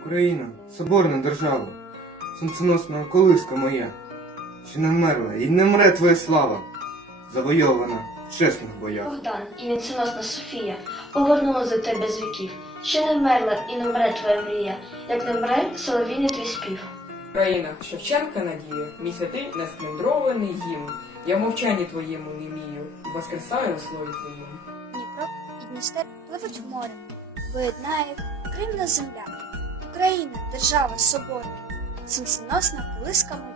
Україна, соборна держава, сонценосна колиска моя, що не вмерла і не мре твоя слава, завойована в чесних боях. Богдан і вінценосна Софія повернули за тебе з віків. Ще не вмерла і не вмре твоя мрія, як не вмре соловійний твій спів. Країна Шевченка надія, мій святий несплюндрований гімн. Я мовчанні твоєму не мію, воскресаю у слові твоїм. Дніпро і Дністер пливуть в море, поєднає їх Кримна земля, Україна, держава соборна, сонценосна колиска моя.